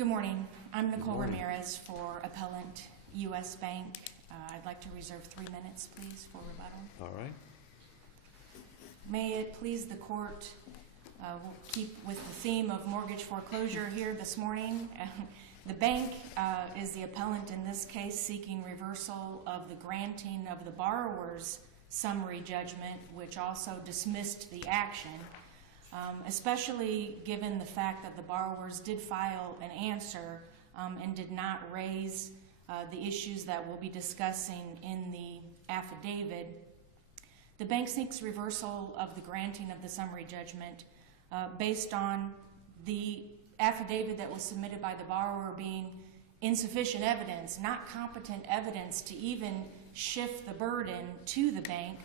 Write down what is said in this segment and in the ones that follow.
Good morning. I'm Nicole Ramirez for Appellant U.S. Bank. I'd like to reserve 3 minutes, please, for rebuttal. All right. May it please the court, we'll keep with the theme of mortgage foreclosure here this morning. The bank is the appellant in this case, seeking reversal of the granting of the borrower's summary judgment, which also dismissed the action. Especially given the fact that the borrowers did file an answer and did not raise the issues that we'll be discussing in the affidavit. The bank seeks reversal of the granting of the summary judgment based on the affidavit that was submitted by the borrower being insufficient evidence, not competent evidence to even shift the burden to the bank.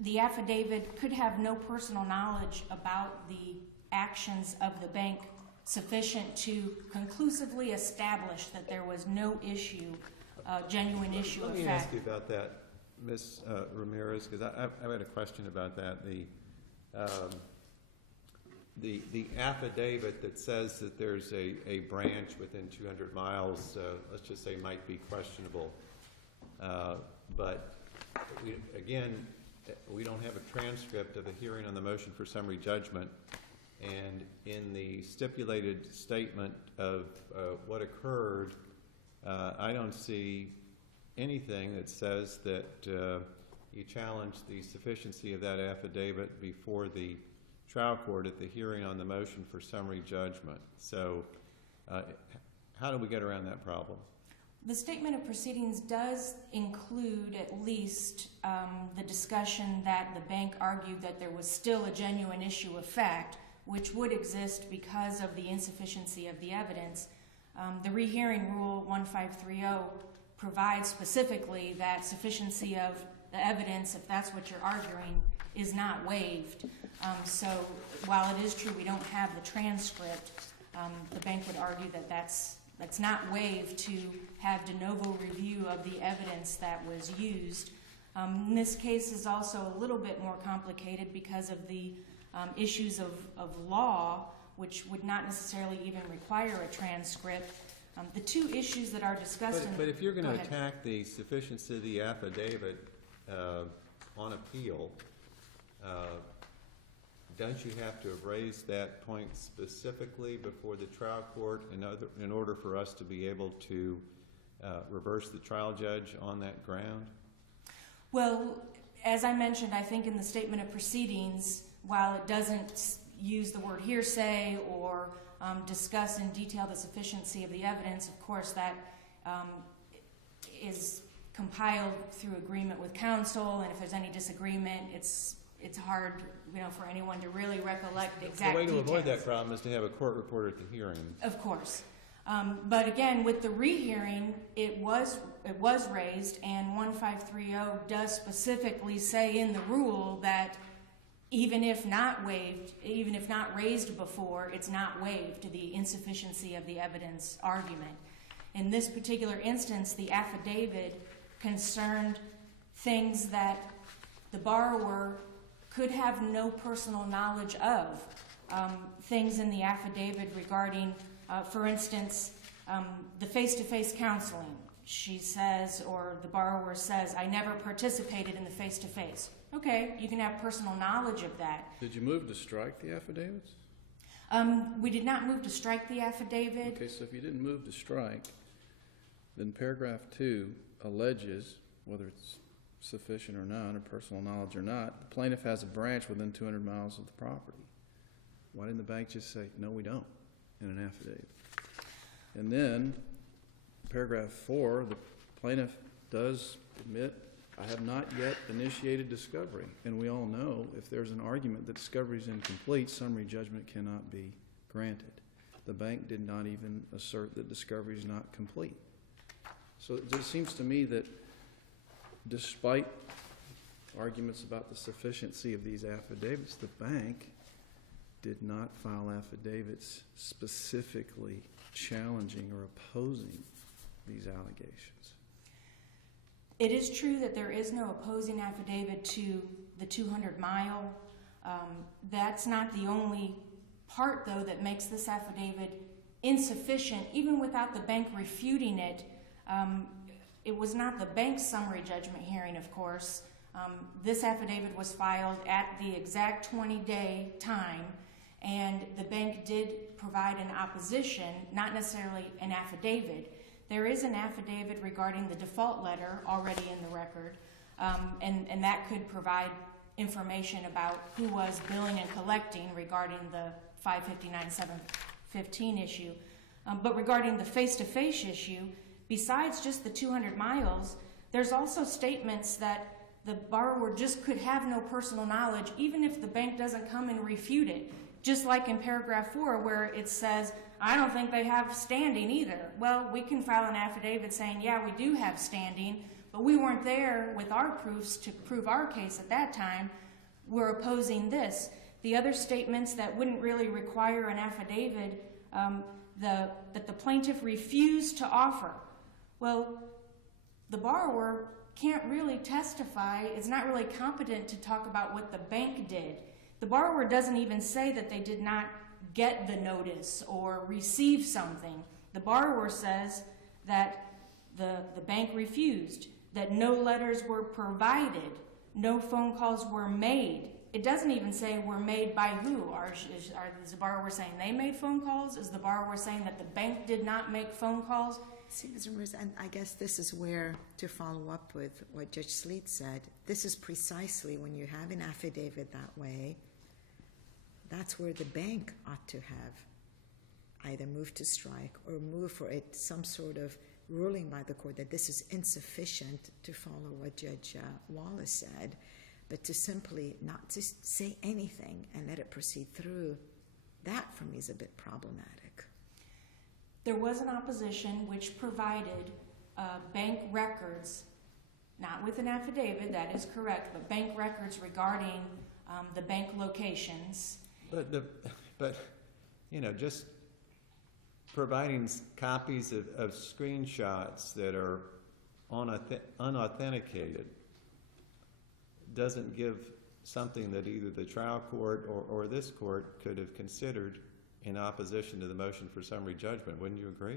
The affidavit could have no personal knowledge about the actions of the bank sufficient to conclusively establish that there was no issue, genuine issue of fact. Let me ask you about that, Ms. Ramirez, because I've had a question about that. The affidavit that says that there's a branch within 200 miles, let's just say might be questionable, but we don't have a transcript of a hearing on the motion for summary judgment, and in the stipulated statement of what occurred, I don't see anything that says that you challenged the sufficiency of that affidavit before the trial court at the hearing on the motion for summary judgment. So how do we get around that problem? The statement of proceedings does include at least the discussion that the bank argued that there was still a genuine issue of fact, which would exist because of the insufficiency of the evidence. The rehearing rule 1530 provides specifically that sufficiency of the evidence, if that's what you're arguing, is not waived. So while it is true we don't have the transcript, the bank would argue that that's not waived to have de novo review of the evidence that was used. This case is also a little bit more complicated because of the issues of law, which would not necessarily even require a transcript. The two issues that are discussed But if you're going to attack the sufficiency of the affidavit on appeal, don't you have to have raised that point specifically before the trial court in order for us to be able to reverse the trial judge on that ground? Well, as I mentioned, I think in the statement of proceedings, while it doesn't use the word hearsay or discuss in detail the sufficiency of the evidence, of course that is compiled through agreement with counsel, and if there's any disagreement, it's hard, for anyone to really recollect the exact details. The way to avoid that problem is to have a court reporter at the hearing. Of course. But again, with the rehearing, it was raised, and 1530 does specifically say in the rule that even if not raised before, it's not waived, the insufficiency of the evidence argument. In this particular instance, the affidavit concerned things that the borrower could have no personal knowledge of. Things in the affidavit regarding, for instance, the face-to-face counseling. She says, or the borrower says, I never participated in the face-to-face. Okay, you can have personal knowledge of that. Did you move to strike the affidavits? We did not move to strike the affidavit. Okay, so if you didn't move to strike, then paragraph 2 alleges, whether it's sufficient or not, or personal knowledge or not, the plaintiff has a branch within 200 miles of the property. Why didn't the bank just say, no, we don't, in an affidavit? And then, paragraph 4, the plaintiff does admit, I have not yet initiated discovery. And we all know if there's an argument that discovery is incomplete, summary judgment cannot be granted. The bank did not even assert that discovery is not complete. So it seems to me that despite arguments about the sufficiency of these affidavits, the bank did not file affidavits specifically challenging or opposing these allegations. It is true that there is no opposing affidavit to the 200-mile. That's not the only part, though, that makes this affidavit insufficient, even without the bank refuting it. It was not the bank's summary judgment hearing, of course. This affidavit was filed at the exact 20-day time, and the bank did provide an opposition, not necessarily an affidavit. There is an affidavit regarding the default letter already in the record, and that could provide information about who was billing and collecting regarding the 559-715 issue. But regarding the face-to-face issue, besides just the 200 miles, there's also statements that the borrower just could have no personal knowledge, even if the bank doesn't come and refute it. Just like in paragraph 4, where it says, I don't think they have standing either. Well, we can file an affidavit saying, yeah, we do have standing, but we weren't there with our proofs to prove our case at that time. We're opposing this. The other statements that wouldn't really require an affidavit, that the plaintiff refused to offer. Well, the borrower can't really testify, is not really competent to talk about what the bank did. The borrower doesn't even say that they did not get the notice or receive something. The borrower says that the bank refused, that no letters were provided, no phone calls were made. It doesn't even say were made by who. Is the borrower saying they made phone calls? Is the borrower saying that the bank did not make phone calls? See, Ms. Ramirez, and I guess this is where, to follow up with what Judge Sleet said, this is precisely when you have an affidavit that way, that's where the bank ought to have either moved to strike or move for it some sort of ruling by the court that this is insufficient to follow what Judge Wallace said, but to simply not just say anything and let it proceed through, that for me is a bit problematic. There was an opposition which provided bank records, not with an affidavit, that is correct, but bank records regarding the bank locations. But you know, just providing copies of screenshots that are unauthenticated doesn't give something that either the trial court or this court could have considered in opposition to the motion for summary judgment. Wouldn't you agree?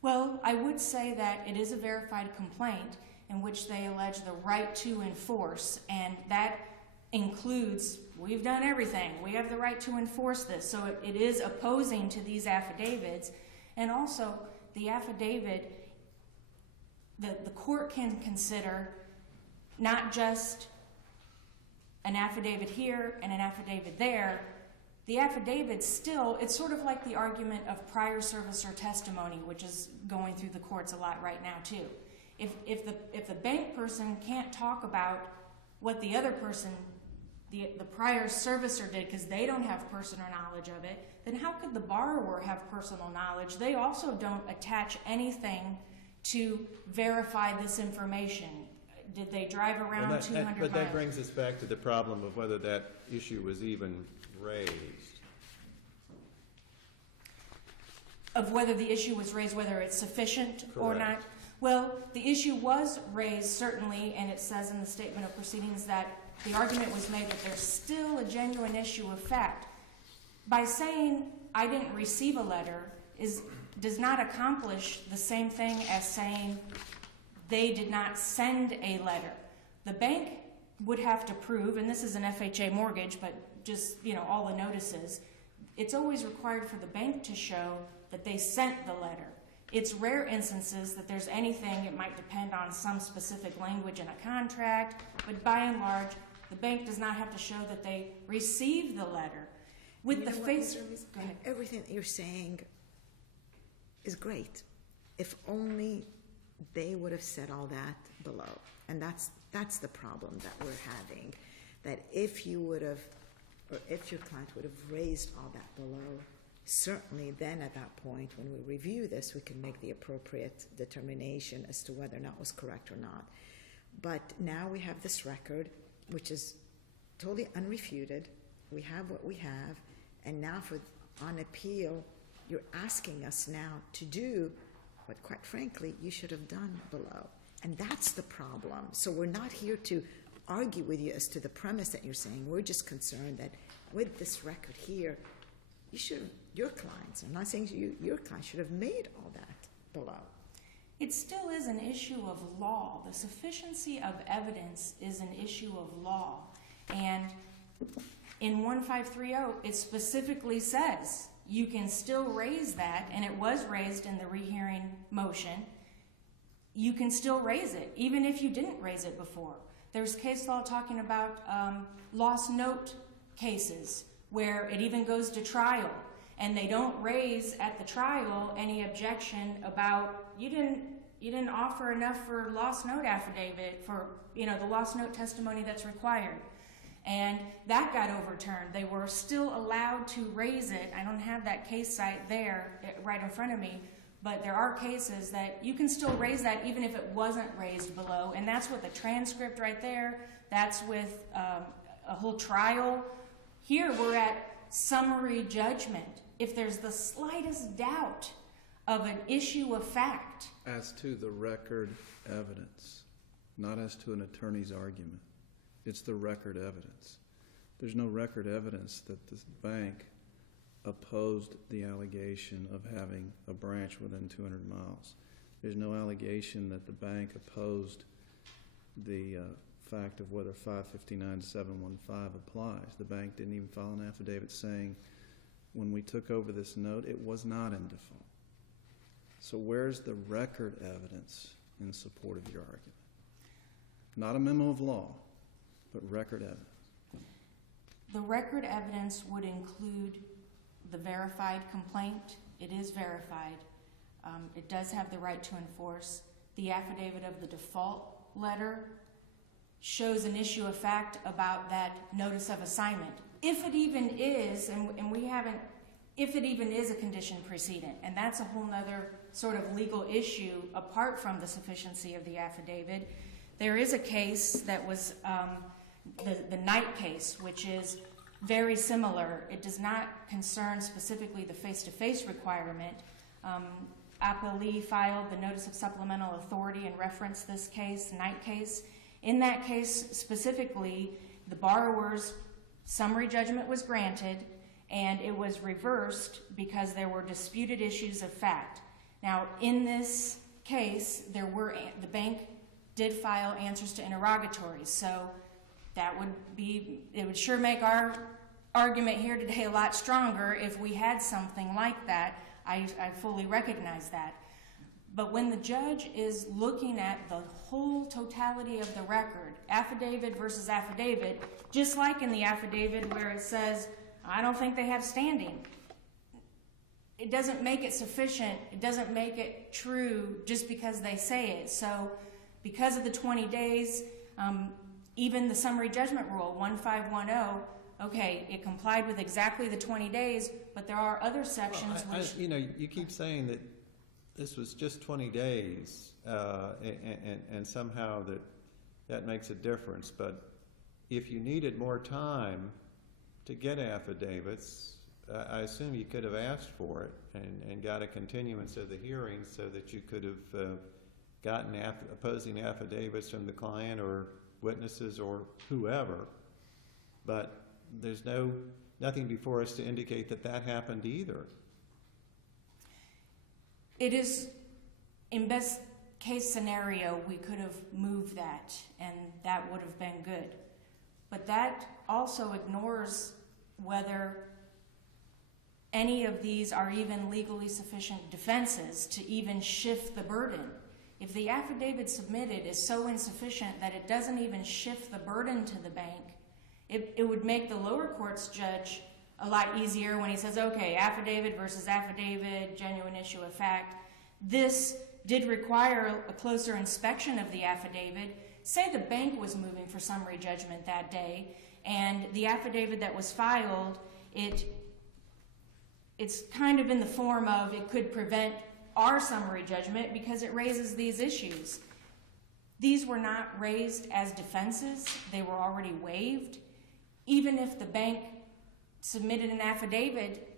Well, I would say that it is a verified complaint in which they allege the right to enforce, and that includes, we've done everything, we have the right to enforce this. So it is opposing to these affidavits. And also, the affidavit, the court can consider not just an affidavit here and an affidavit there. The affidavit still, it's sort of like the argument of prior servicer testimony, which is going through the courts a lot right now too. If the bank person can't talk about what the other person, the prior servicer did, because they don't have personal knowledge of it, then how could the borrower have personal knowledge? They also don't attach anything to verify this information. Did they drive around 200 miles? But that brings us back to the problem of whether that issue was even raised. Of whether the issue was raised, whether it's sufficient or not? Correct. Well, the issue was raised, certainly, and it says in the statement of proceedings that the argument was made that there's still a genuine issue of fact. By saying, I didn't receive a letter, does not accomplish the same thing as saying they did not send a letter. The bank would have to prove, and this is an FHA mortgage, but just, all the notices, it's always required for the bank to show that they sent the letter. It's rare instances that there's anything, it might depend on some specific language in a contract, but by and large, the bank does not have to show that they received the letter. With You the know what, face, Ms. Ruiz? go ahead. Everything that you're saying is great. If only they would have said all that below. And that's the problem that we're having. That if you would have, or if your client would have raised all that below, certainly then at that point when we review this, we can make the appropriate determination as to whether or not it was correct or not. But now we have this record, which is totally unrefuted. We have what we have, and now on appeal, you're asking us now to do what, quite frankly, you should have done below. And that's the problem. So we're not here to argue with you as to the premise that you're saying. We're just concerned that with this record here, you should, your clients, I'm not saying you, your clients should have made all that below. It still is an issue of law. The sufficiency of evidence is an issue of law. And in 1530, it specifically says you can still raise that, and it was raised in the rehearing motion. You can still raise it, even if you didn't raise it before. There's case law talking about lost note cases where it even goes to trial, and they don't raise at the trial any objection about you didn't offer enough for lost note affidavit for the lost note testimony that's required. And that got overturned. They were still allowed to raise it. I don't have that case site there right in front of me, but there are cases that you can still raise that even if it wasn't raised below. And that's with a transcript right there. That's with a whole trial. Here we're at summary judgment. If there's the slightest doubt of an issue of fact. As to the record evidence, not as to an attorney's argument. It's the record evidence. There's no record evidence that the bank opposed the allegation of having a branch within 200 miles. There's no allegation that the bank opposed the fact of whether 559-715 applies. The bank didn't even file an affidavit saying when we took over this note, it was not in default. So where's the record evidence in support of your argument? Not a memo of law, but record evidence. The record evidence would include the verified complaint. It is verified. It does have the right to enforce. The affidavit of the default letter shows an issue of fact about that notice of assignment. If it even is, if it even is a condition precedent, and that's a whole nother sort of legal issue apart from the sufficiency of the affidavit. There is a case that was the Knight case, which is very similar. It does not concern specifically the face-to-face requirement. Appellate filed the notice of supplemental authority and referenced this case, Knight case. In that case specifically, the borrower's summary judgment was granted and it was reversed because there were disputed issues of fact. Now, in this case, the bank did file answers to interrogatories, so it would sure make our argument here today a lot stronger if we had something like that. I fully recognize that. But when the judge is looking at the whole totality of the record, affidavit versus affidavit, just like in the affidavit where it says, I don't think they have standing, it doesn't make it sufficient, it doesn't make it true just because they say it. So because of the 20 days, even the summary judgment rule, 1510, okay, it complied with exactly the 20 days, but there are other sections which... you keep saying that this was just 20 days, and somehow that makes a difference. But if you needed more time to get affidavits, I assume you could have asked for it and got a continuance of the hearing so that you could have gotten opposing affidavits from the client or witnesses or whoever. But there's nothing before us to indicate that happened either. It is, in best case scenario, we could have moved that, and that would have been good. But that also ignores whether any of these are even legally sufficient defenses to even shift the burden. If the affidavit submitted is so insufficient that it doesn't even shift the burden to the bank, it would make the lower court's judge a lot easier when he says, okay, affidavit versus affidavit, genuine issue of fact. This did require a closer inspection of the affidavit. Say the bank was moving for summary judgment that day, and the affidavit that was filed, it's kind of in the form of it could prevent our summary judgment because it raises these issues. These were not raised as defenses. They were already waived. Even if the bank submitted an affidavit,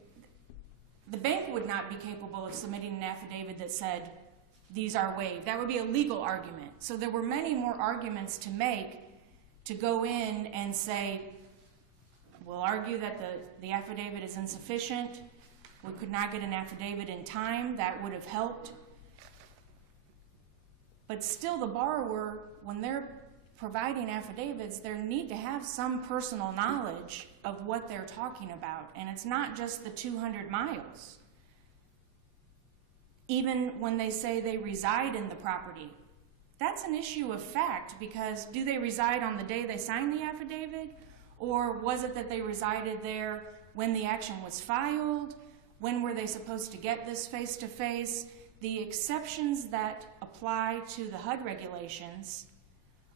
the bank would not be capable of submitting an affidavit that said these are waived. That would be a legal argument. So there were many more arguments to make to go in and say We'll argue that the affidavit is insufficient. We could not get an affidavit in time. That would have helped. But still, the borrower, when they're providing affidavits, they need to have some personal knowledge of what they're talking about. And it's not just the 200 miles. Even when they say they reside in the property, that's an issue of fact, because do they reside on the day they signed the affidavit? Or was it that they resided there when the action was filed? When were they supposed to get this face-to-face? The exceptions that apply to the HUD regulations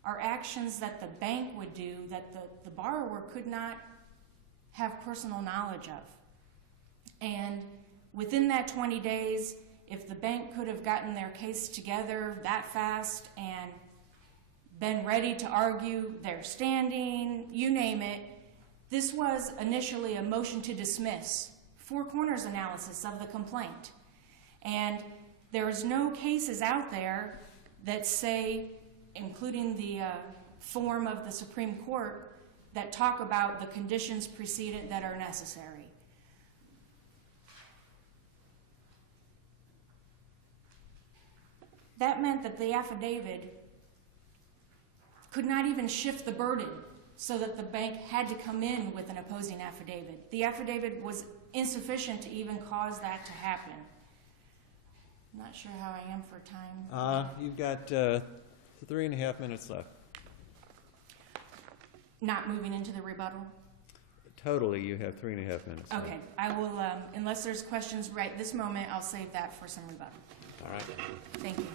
are actions that the bank would do that the borrower could not have personal knowledge of. And within that 20 days, if the bank could have gotten their case together that fast and been ready to argue their standing, you name it, this was initially a motion to dismiss, four corners analysis of the complaint. And there is no cases out there that say, including the form of the Supreme Court, that talk about the conditions precedent that are necessary. That meant that the affidavit could not even shift the burden so that the bank had to come in with an opposing affidavit. The affidavit was insufficient to even cause that to happen. I'm not sure how I am for time. You've got 3.5 minutes left. Not moving into the rebuttal? Totally, you have 3.5 minutes. Okay, I will, unless there's questions right this moment, I'll save that for some rebuttal. All right. Thank you.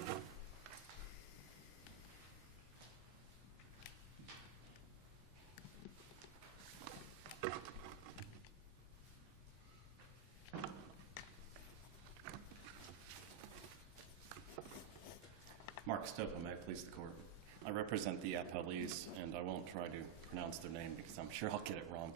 Mark Stopa, may it please the court. I represent the appellees, and I won't try to pronounce their name because I'm sure I'll get it wrong.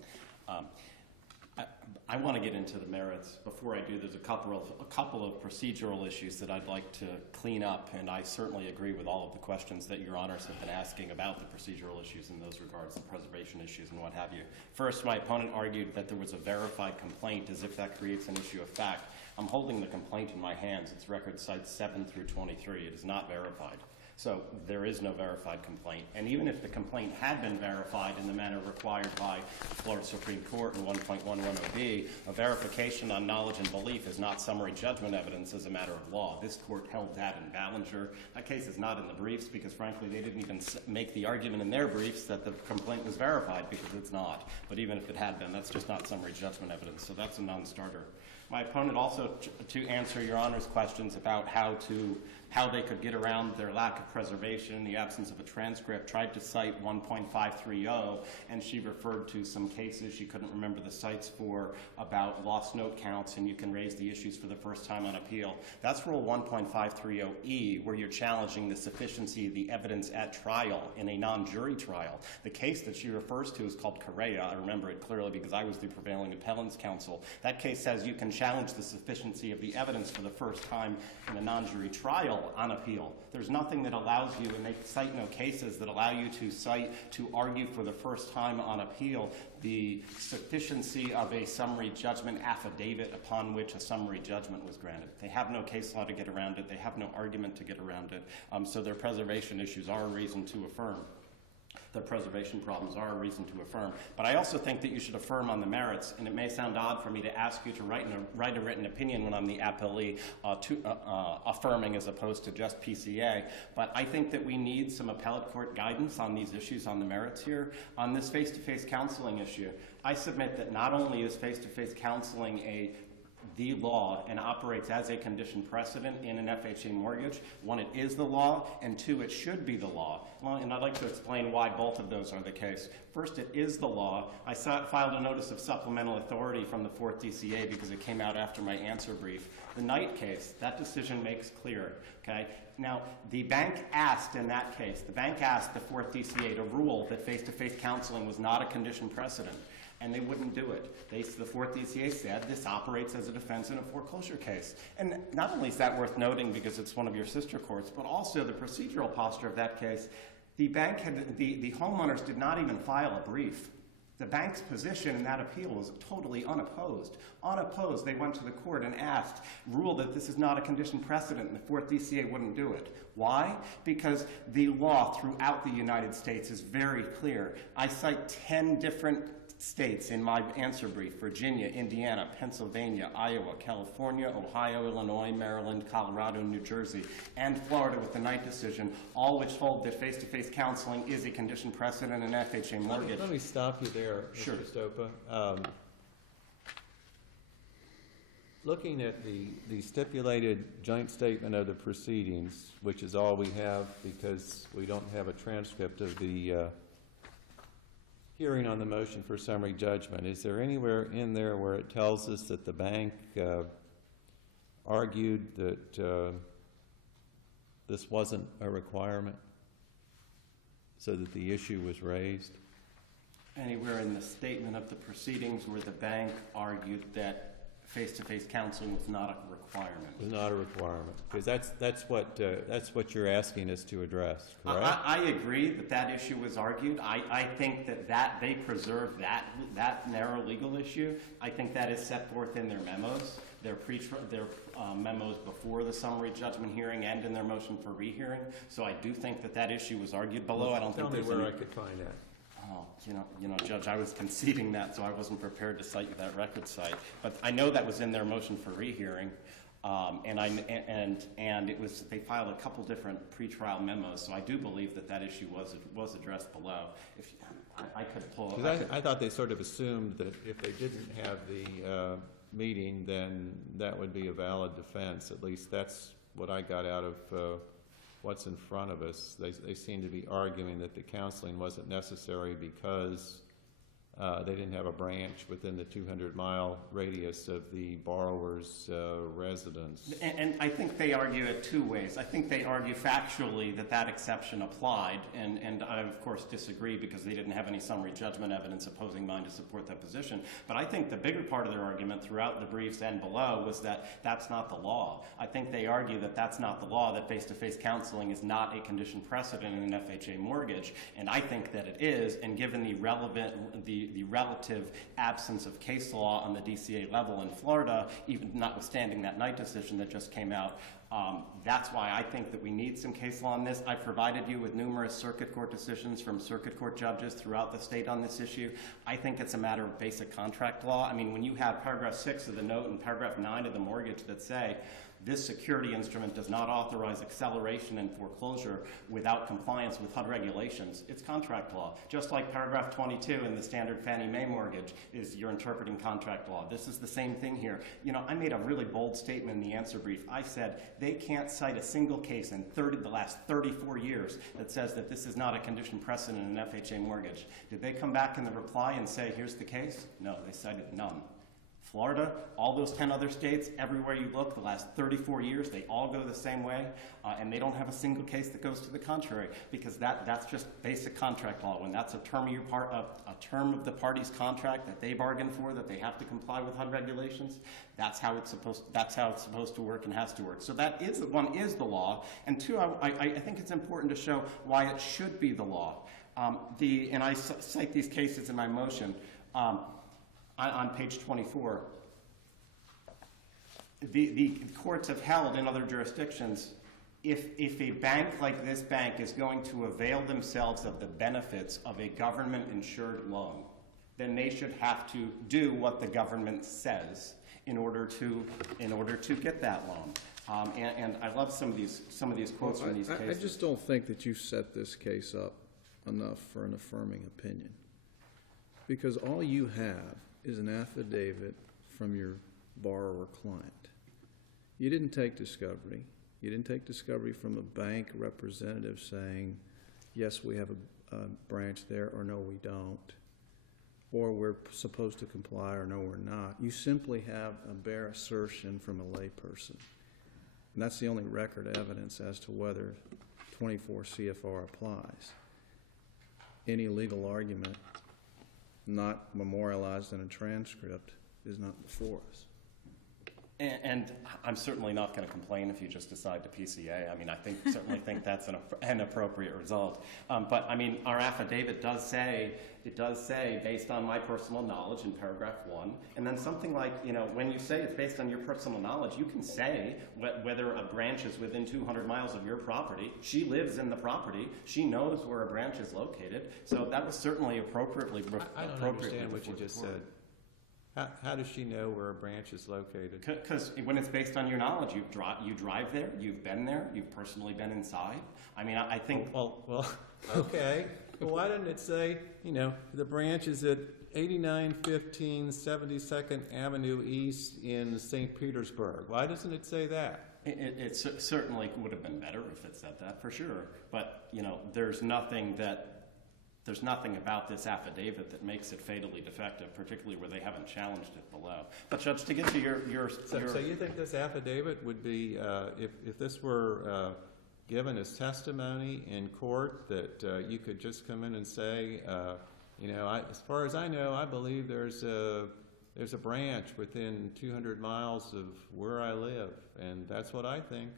I want to get into the merits. Before I do, there's a couple of procedural issues that I'd like to clean up, and I certainly agree with all of the questions that your honors have been asking about the procedural issues in those regards, the preservation issues and what have you. First, my opponent argued that there was a verified complaint, as if that creates an issue of fact. I'm holding the complaint in my hands. It's record sites 7 through 23. It is not verified. So there is no verified complaint. And even if the complaint had been verified in the manner required by the Florida Supreme Court in 1.110b, a verification on knowledge and belief is not summary judgment evidence as a matter of law. This court held that in Ballinger. That case is not in the briefs because, frankly, they didn't even make the argument in their briefs that the complaint was verified, because it's not. But even if it had been, that's just not summary judgment evidence. So that's a non-starter. My opponent also, to answer your Honor's questions about how they could get around their lack of preservation in the absence of a transcript, tried to cite 1.530, and she referred to some cases she couldn't remember the cites for about lost note counts, and you can raise the issues for the first time on appeal. That's Rule 1.530E, where you're challenging the sufficiency of the evidence at trial in a non-jury trial. The case that she refers to is called Correa. I remember it clearly because I was the prevailing appellant's counsel. That case says you can challenge the sufficiency of the evidence for the first time in a non-jury trial on appeal. There's nothing that allows you, and they cite no cases that allow you to argue for the first time on appeal the sufficiency of a summary judgment affidavit upon which a summary judgment was granted. They have no case law to get around it. They have no argument to get around it. So their preservation issues are a reason to affirm. The preservation problems are a reason to affirm. But I also think that you should affirm on the merits, and it may sound odd for me to ask you to write a written opinion when I'm the appellee affirming as opposed to just PCA, but I think that we need some appellate court guidance on these issues on the merits here. On this face-to-face counseling issue, I submit that not only is face-to-face counseling the law and operates as a condition precedent in an FHA mortgage. One, it is the law, and two, it should be the law. Well, and I'd like to explain why both of those are the case. First, it is the law. I filed a notice of supplemental authority from the 4th DCA because it came out after my answer brief. The Knight case, that decision makes clear, okay? Now, the bank asked in that case, the 4th DCA to rule that face-to-face counseling was not a condition precedent, and they wouldn't do it. The 4th DCA said this operates as a defense in a foreclosure case. And not only is that worth noting because it's one of your sister courts, but also the procedural posture of that case. The homeowners did not even file a brief. The bank's position in that appeal was totally unopposed. Unopposed, they went to the court and ruled that this is not a condition precedent, and the Fourth DCA wouldn't do it. Why? Because the law throughout the United States is very clear. I cite 10 different states in my answer brief: Virginia, Indiana, Pennsylvania, Iowa, California, Ohio, Illinois, Maryland, Colorado, New Jersey, and Florida with the Knight decision, all which hold that face-to-face counseling is a condition precedent in FHA mortgage. Let me stop you there, Sure. Mr. Stopa. Looking at the stipulated joint statement of the proceedings, which is all we have because we don't have a transcript of the hearing on the motion for summary judgment, is there anywhere in there where it tells us that the bank argued that this wasn't a requirement, so that the issue was raised? Anywhere in the statement of the proceedings where the bank argued that face-to-face counseling was not a requirement? Was not a requirement, because that's what you're asking us to address, correct? I agree that that issue was argued. I think that they preserved that narrow legal issue. I think that is set forth in their memos, their memos before the summary judgment hearing and in their motion for rehearing. So I do think that issue was argued below. I don't think there's Tell me where any... I could find that. Oh, you know, Judge, I was conceding that, so I wasn't prepared to cite you that record site. But I know that was in their motion for rehearing, and it was, they filed a couple different pretrial memos, so I do believe that issue was addressed below. If I could pull. Because I thought they sort of assumed that if they didn't have the meeting, then that would be a valid defense. At least that's what I got out of what's in front of us. They seem to be arguing that the counseling wasn't necessary because they didn't have a branch within the 200-mile radius of the borrower's residence. And I think they argue it two ways. I think they argue factually that exception applied, and I, of course, disagree because they didn't have any summary judgment evidence opposing mine to support that position. But I think the bigger part of their argument throughout the briefs and below was that that's not the law. I think they argue that that's not the law, that face-to-face counseling is not a condition precedent in an FHA mortgage, and I think that it is, and given the relative absence of case law on the DCA level in Florida, even notwithstanding that Knight decision that just came out, that's why I think that we need some case law on this. I provided you with numerous circuit court decisions from circuit court judges throughout the state on this issue. I think it's a matter of basic contract law. I mean, when you have paragraph 6 of the note and paragraph 9 of the mortgage that say, this security instrument does not authorize acceleration and foreclosure without compliance with HUD regulations. It's contract law. Just like paragraph 22 in the standard Fannie Mae mortgage is you're interpreting contract law. This is the same thing here. You know, I made a really bold statement in the answer brief. I said they can't cite a single case in the last 34 years that says that this is not a condition precedent in an FHA mortgage. Did they come back in the reply and say, here's the case? No, they cited none. Florida, all those 10 other states, everywhere you look, the last 34 years, they all go the same way, and they don't have a single case that goes to the contrary, because that's just basic contract law. When that's a term of the party's contract that they bargained for, that they have to comply with HUD regulations, that's how it's supposed to work and has to work. So that is the law, and two, I think it's important to show why it should be the law. And I cite these cases in my motion. On page 24, the courts have held in other jurisdictions, if a bank like this bank is going to avail themselves of the benefits of a government-insured loan, then they should have to do what the government says in order to get that loan. And I love some of these quotes from these cases. I just don't think that you set this case up enough for an affirming opinion, because all you have is an affidavit from your borrower client. You didn't take discovery. You didn't take discovery from a bank representative saying, yes, we have a branch there, or no, we don't, or we're supposed to comply, or no, we're not. You simply have a bare assertion from a layperson. And that's the only record evidence as to whether 24 CFR applies. Any legal argument not memorialized in a transcript is not before us. And I'm certainly not going to complain if you just decide to PCA. I mean, certainly think that's an appropriate result. But I mean, our affidavit does say, based on my personal knowledge in paragraph 1, and then something like, when you say it's based on your personal knowledge, you can say whether a branch is within 200 miles of your property. She lives in the property. She knows where a branch is located. So that was certainly appropriately. I don't understand what you just said. How does she know where a branch is located? Because when it's based on your knowledge, you drive there, you've been there, you've personally been inside. I mean, I think... Well, okay. Well, why didn't it say, the branch is at 8915 72nd Avenue East in St. Petersburg? Why doesn't it say that? It certainly would have been better if it said that, for sure. But, there's nothing about this affidavit that makes it fatally defective, particularly where they haven't challenged it below. But Judge, to get to your So you think this affidavit would be, if this were given as testimony in court, that you could just come in and say, as far as I know, I believe there's a branch within 200 miles of where I live, and that's what I think.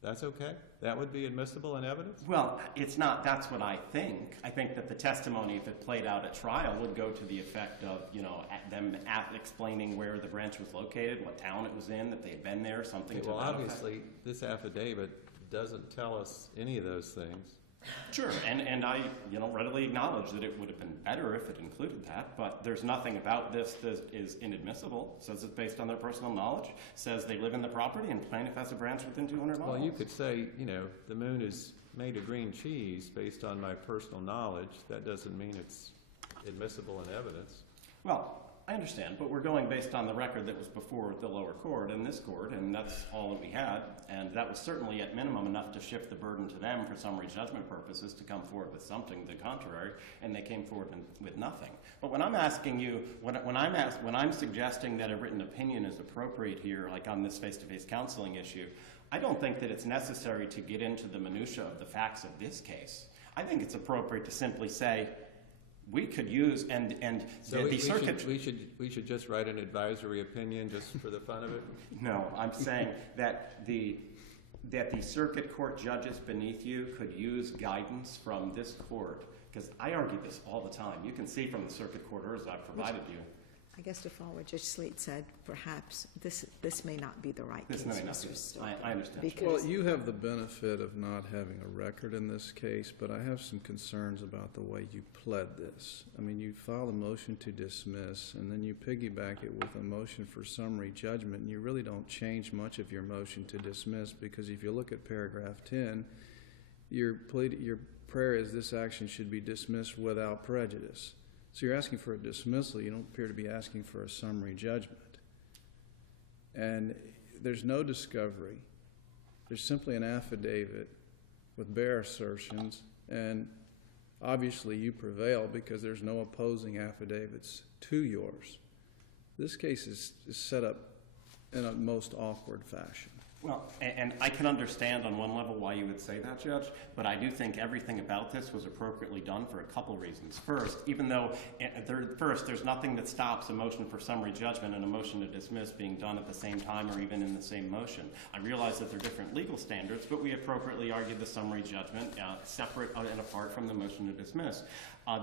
That's okay? That would be admissible in evidence? Well, it's not. That's what I think. I think that the testimony, if it played out at trial, would go to the effect of, them explaining where the branch was located, what town it was in, that they had been there, something to that effect. Well, obviously, this affidavit doesn't tell us any of those things. Sure, and I, readily acknowledge that it would have been better if it included that, but there's nothing about this that is inadmissible. It says it's based on their personal knowledge, says they live in the property, and plaintiff has a branch within 200 miles. Well, you could say, the moon is made of green cheese based on my personal knowledge. That doesn't mean it's admissible in evidence. Well, I understand, but we're going based on the record that was before the lower court and this court, and that's all that we had, and that was certainly at minimum enough to shift the burden to them for summary judgment purposes to come forward with something to the contrary, and they came forward with nothing. But when I'm asking you, when I'm suggesting that a written opinion is appropriate here, like on this face-to-face counseling issue, I don't think that it's necessary to get into the minutia of the facts of this case. I think it's appropriate to simply say, we could use, and So the circuit... we should just write an advisory opinion just for the fun of it? No, I'm saying that the circuit court judges beneath you could use guidance from this court, because I argue this all the time. You can see from the circuit court orders I've provided you. I guess to follow what Judge Slate said, perhaps this may not be the right case. This may not Mr. be. Stewart. I understand. Because- Well, you have the benefit of not having a record in this case, but I have some concerns about the way you pled this. I mean, you filed a motion to dismiss, and then you piggyback it with a motion for summary judgment, and you really don't change much of your motion to dismiss, because if you look at paragraph 10, your prayer is this action should be dismissed without prejudice. So you're asking for a dismissal. You don't appear to be asking for a summary judgment. And there's no discovery. There's simply an affidavit with bare assertions, and obviously you prevail because there's no opposing affidavits to yours. This case is set up in a most awkward fashion. Well, and I can understand on one level why you would say that, Judge, but I do think everything about this was appropriately done for a couple reasons. First, even though there's nothing that stops a motion for summary judgment and a motion to dismiss being done at the same time or even in the same motion. I realize that they're different legal standards, but we appropriately argued the summary judgment separate and apart from the motion to dismiss.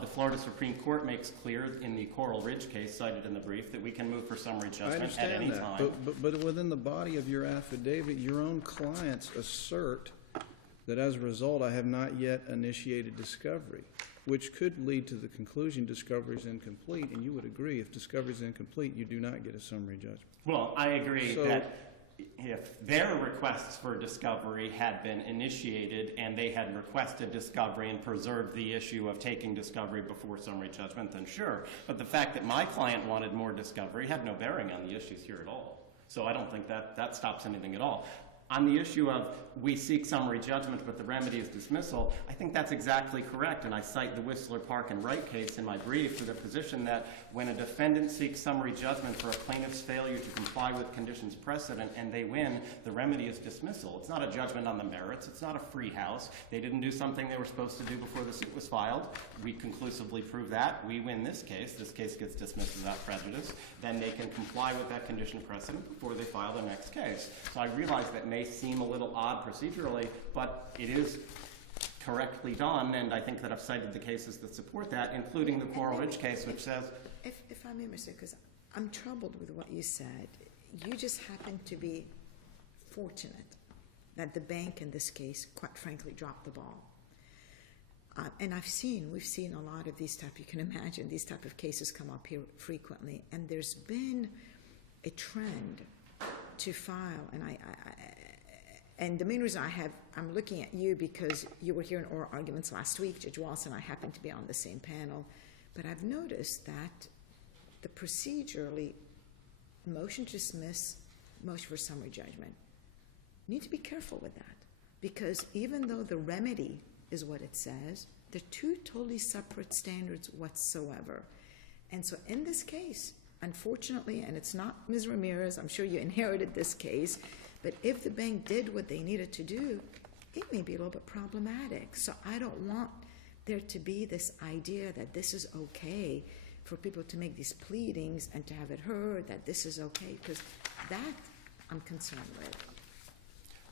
The Florida Supreme Court makes clear in the Coral Ridge case cited in the brief that we can move for summary judgment at any time. But within the body of your affidavit, your own clients assert that as a result, I have not yet initiated discovery, which could lead to the conclusion discovery is incomplete, and you would agree if discovery is incomplete, you do not get a summary judgment. Well, I agree that if their requests for discovery had been initiated and they had requested discovery and preserved the issue of taking discovery before summary judgment, then sure. But the fact that my client wanted more discovery had no bearing on the issues here at all. So I don't think that stops anything at all. On the issue of we seek summary judgment but the remedy is dismissal, I think that's exactly correct, and I cite the Whistler Park and Wright case in my brief for the position that when a defendant seeks summary judgment for a plaintiff's failure to comply with conditions precedent and they win, the remedy is dismissal. It's not a judgment on the merits. It's not a free house. They didn't do something they were supposed to do before the suit was filed. We conclusively prove that. We win this case. This case gets dismissed without prejudice. Then they can comply with that condition precedent before they file the next case. So I realize that may seem a little odd procedurally, but it is correctly done, and I think that I've cited the cases that support that, including the Coral Ridge case, which says... If I may, Mr., because I'm troubled with what you said. You just happen to be fortunate that the bank in this case, quite frankly, dropped the ball. And we've seen a lot of these type, you can imagine, these type of cases come up here frequently, and there's been a trend to file, and the main reason I'm looking at you because you were here in oral arguments last week, Judge Walsh and I happened to be on the same panel, but I've noticed that the procedurally motion to dismiss, motion for summary judgment, you need to be careful with that, because even though the remedy is what it says, they're two totally separate standards whatsoever. And so in this case, unfortunately, and it's not Ms. Ramirez, I'm sure you inherited this case, but if the bank did what they needed to do, it may be a little bit problematic. So I don't want there to be this idea that this is okay for people to make these pleadings and to have it heard, that this is okay, because that I'm concerned with.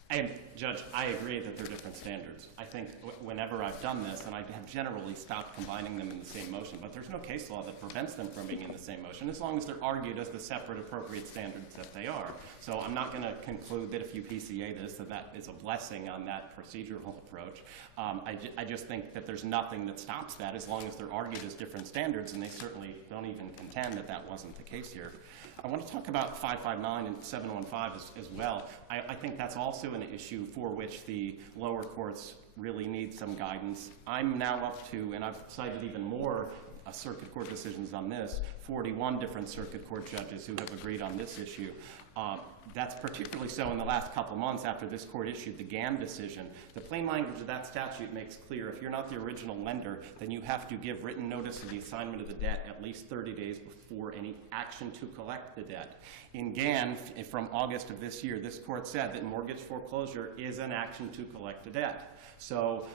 And Judge, I agree that they're different standards. I think whenever I've done this, and I have generally stopped combining them in the same motion, but there's no case law that prevents them from being in the same motion as long as they're argued as the separate appropriate standards that they are. So I'm not going to conclude that if you PCA this, that is a blessing on that procedural approach. I just think that there's nothing that stops that as long as they're argued as different standards, and they certainly don't even contend that that wasn't the case here. I want to talk about 559 and 715 as well. I think that's also an issue for which the lower courts really need some guidance. I'm now up to, and I've cited even more circuit court decisions on this, 41 different circuit court judges who have agreed on this issue. That's particularly so in the last couple months after this court issued the GAM decision. The plain language of that statute makes clear if you're not the original lender, then you have to give written notice of the assignment of the debt at least 30 days before any action to collect the debt. In GAM, from August of this year, this court said that mortgage foreclosure is an action to collect a debt. So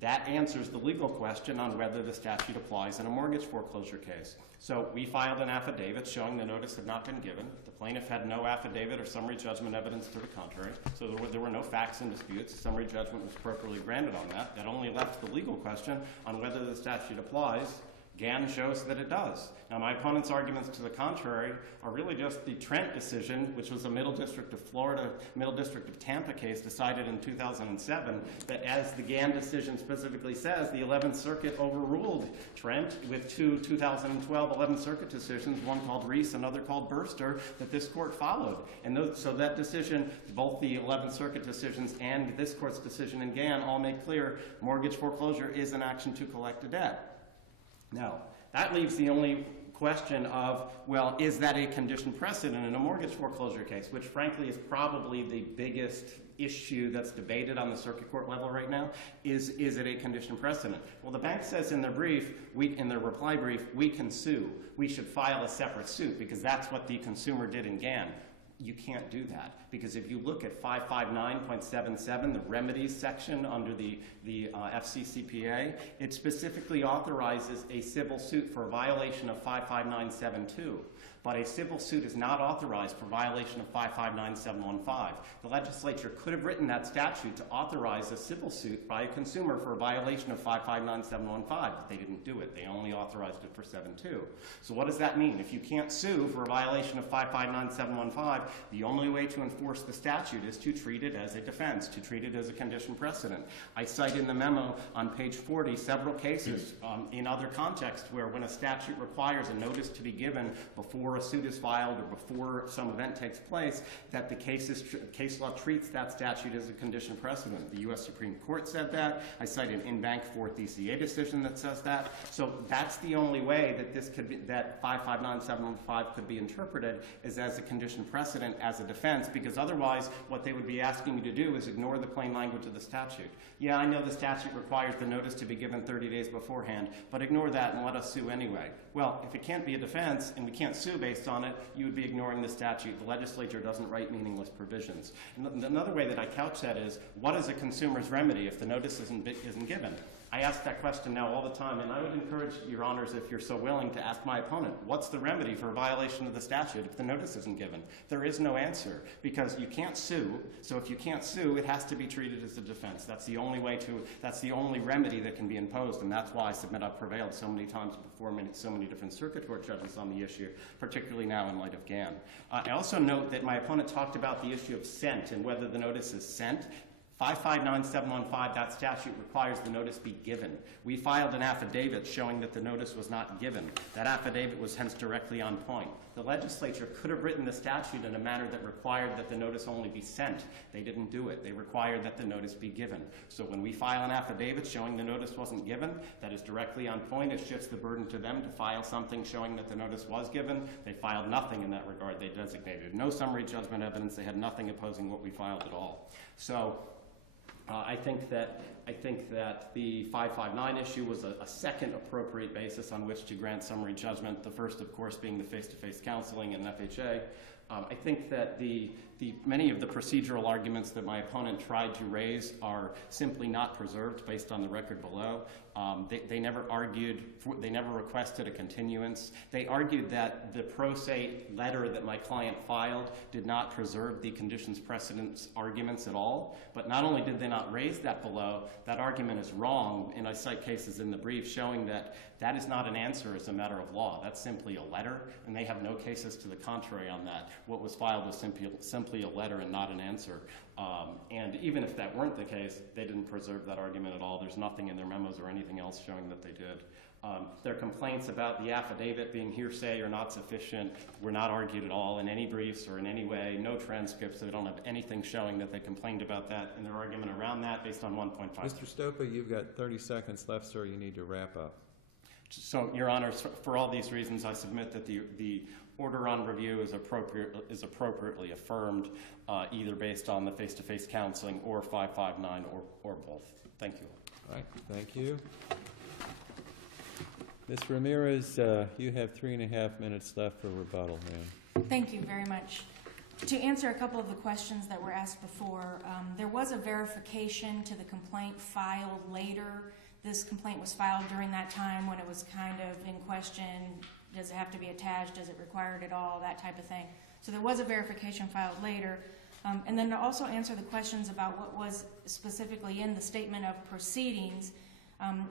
that answers the legal question on whether the statute applies in a mortgage foreclosure case. So we filed an affidavit showing the notice had not been given. The plaintiff had no affidavit or summary judgment evidence to the contrary. So there were no facts and disputes. Summary judgment was appropriately granted on that. That only left the legal question on whether the statute applies. GAN shows that it does. Now, my opponent's arguments to the contrary are really just the Trent decision, which was a Middle District of Florida, Middle District of Tampa case decided in 2007, that as the GAN decision specifically says, the 11th Circuit overruled Trent with two 2012 11th Circuit decisions, one called Reese, another called Burster, that this court followed. And so that decision, both the 11th Circuit decisions and this court's decision in GAN all make clear mortgage foreclosure is an action to collect a debt. Now, that leaves the only question of, well, is that a condition precedent in a mortgage foreclosure case, which frankly is probably the biggest issue that's debated on the circuit court level right now. Is it a condition precedent? Well, the bank says in their brief, in their reply brief, we can sue. We should file a separate suit because that's what the consumer did in GAN. You can't do that because if you look at 559.77, the remedies section under the FCCPA, it specifically authorizes a civil suit for a violation of 559.72. But a civil suit is not authorized for violation of 559.715. The legislature could have written that statute to authorize a civil suit by a consumer for a violation of 559.715, but they didn't do it. They only authorized it for 7.2. So what does that mean? If you can't sue for a violation of 559.715, the only way to enforce the statute is to treat it as a defense, to treat it as a condition precedent. I cite in the memo on page 40 several cases in other contexts where when a statute requires a notice to be given before a suit is filed or before some event takes place, that the case law treats that statute as a condition precedent. The U.S. Supreme Court said that. I cite an in-bank 4th ECA decision that says that. So that's the only way that this could be, that 559.715 could be interpreted is as a condition precedent. precedent as a defense, because otherwise what they would be asking you to do is ignore the plain language of the statute. Yeah, I know the statute requires the notice to be given 30 days beforehand, but ignore that and let us sue anyway. Well, if it can't be a defense and we can't sue based on it, you would be ignoring the statute. The legislature doesn't write meaningless provisions. And another way that I couch that is, what is a consumer's remedy if the notice isn't given? I ask that question now all the time, and I would encourage your honors, if you're so willing, to ask my opponent, what's the remedy for a violation of the statute if the notice isn't given? There is no answer, because you can't sue, so if you can't sue, it has to be treated as a defense. That's the only remedy that can be imposed, and that's why I submit I've prevailed so many times before so many different circuit court judges on the issue, particularly now in light of Gann. I also note that my opponent talked about the issue of sent and whether the notice is sent. 559715, that statute requires the notice be given. We filed an affidavit showing that the notice was not given. That affidavit was hence directly on point. The legislature could have written the statute in a manner that required that the notice only be sent. They didn't do it. They required that the notice be given. So when we file an affidavit showing the notice wasn't given, that is directly on point. It shifts the burden to them to file something showing that the notice was given. They filed nothing in that regard. They designated no summary judgment evidence. They had nothing opposing what we filed at all. So I think that the 559 issue was a second appropriate basis on which to grant summary judgment, the first, of course, being the face-to-face counseling and FHA. I think that many of the procedural arguments that my opponent tried to raise are simply not preserved based on the record below. They never they never requested a continuance. They argued that the pro se letter that my client filed did not preserve the conditions precedents arguments at all. But not only did they not raise that below, that argument is wrong, and I cite cases in the brief showing that that is not an answer as a matter of law. That's simply a letter, and they have no cases to the contrary on that. What was filed was simply a letter and not an answer. And even if that weren't the case, they didn't preserve that argument at all. There's nothing in their memos or anything else showing that they did. Their complaints about the affidavit being hearsay or not sufficient were not argued at all in any briefs or in any way. No transcripts. They don't have anything showing that they complained about that in their argument around that based on 1.5. Mr. Stopa, you've got 30 seconds left, sir. You need to wrap up. So, Your Honor, for all these reasons, I submit that the order on review is appropriately affirmed, either based on the face-to-face counseling or 559 or both. Thank you. All right. Thank you. Ms. Ramirez, you have 3.5 minutes left for rebuttal, ma'am. Thank you very much. To answer a couple of the questions that were asked before, there was a verification to the complaint filed later. This complaint was filed during that time when it was kind of in question. Does it have to be attached? Does it require it at all? That type of thing. So there was a verification filed later. And then to also answer the questions about what was specifically in the statement of proceedings,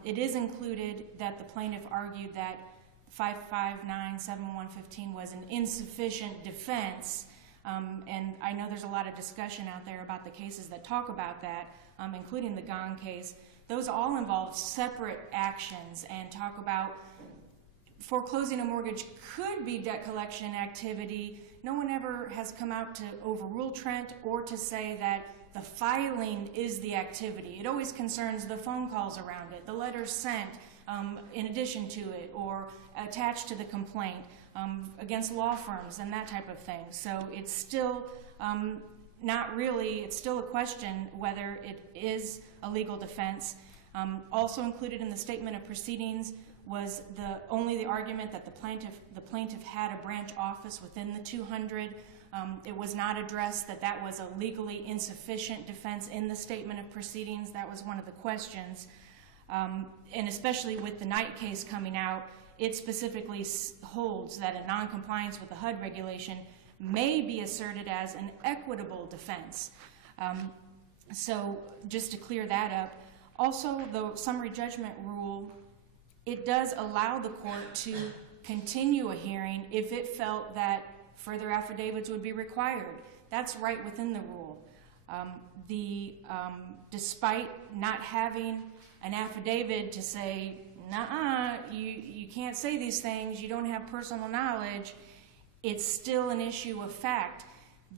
it is included that the plaintiff argued that 5597115 was an insufficient defense. And I know there's a lot of discussion out there about the cases that talk about that, including the Gong case. Those all involve separate actions and talk about foreclosing a mortgage could be debt collection activity. No one ever has come out to overrule Trent or to say that the filing is the activity. It always concerns the phone calls around it, the letters sent in addition to it, or attached to the complaint against law firms and that type of thing. So it's still not really, it's still a question whether it is a legal defense. Also included in the statement of proceedings was only the argument that the plaintiff had a branch office within the 200. It was not addressed that was a legally insufficient defense in the statement of proceedings. That was one of the questions. And especially with the Knight case coming out, it specifically holds that a noncompliance with the HUD regulation may be asserted as an equitable defense. So just to clear that up, also the summary judgment rule, it does allow the court to continue a hearing if it felt that further affidavits would be required. That's right within the rule. Despite not having an affidavit to say, nuh-uh, you can't say these things, you don't have personal knowledge, it's still an issue of fact.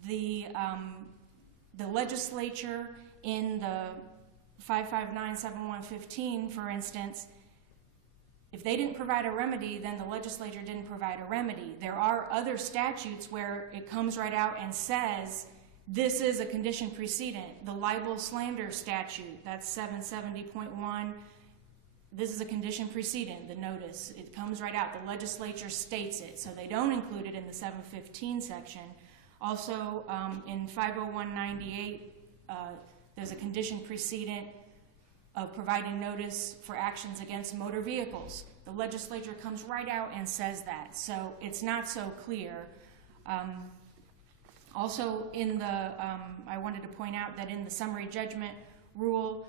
The legislature in the 5597115, for instance, If they didn't provide a remedy, then the legislature didn't provide a remedy. There are other statutes where it comes right out and says, this is a condition precedent. The libel slander statute, that's 770.1. This is a condition precedent, the notice. It comes right out. The legislature states it, so they don't include it in the 715 section. Also, in 50198, there's a condition precedent of providing notice for actions against motor vehicles. The legislature comes right out and says that, so it's not so clear. Also, in the, I wanted to point out that in the summary judgment rule,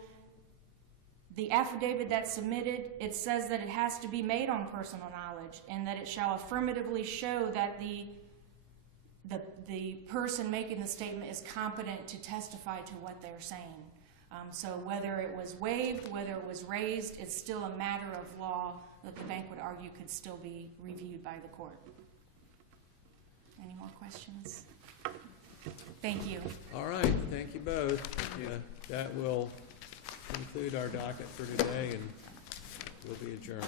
the affidavit that's submitted, it says that it has to be made on personal knowledge and that it shall affirmatively show that the person making the statement is competent to testify to what they're saying. So whether it was waived, whether it was raised, it's still a matter of law that the bank would argue could still be reviewed by the court. Any more questions? Thank you. All right, thank you both. Yeah, that will conclude our docket for today, and we'll be adjourned.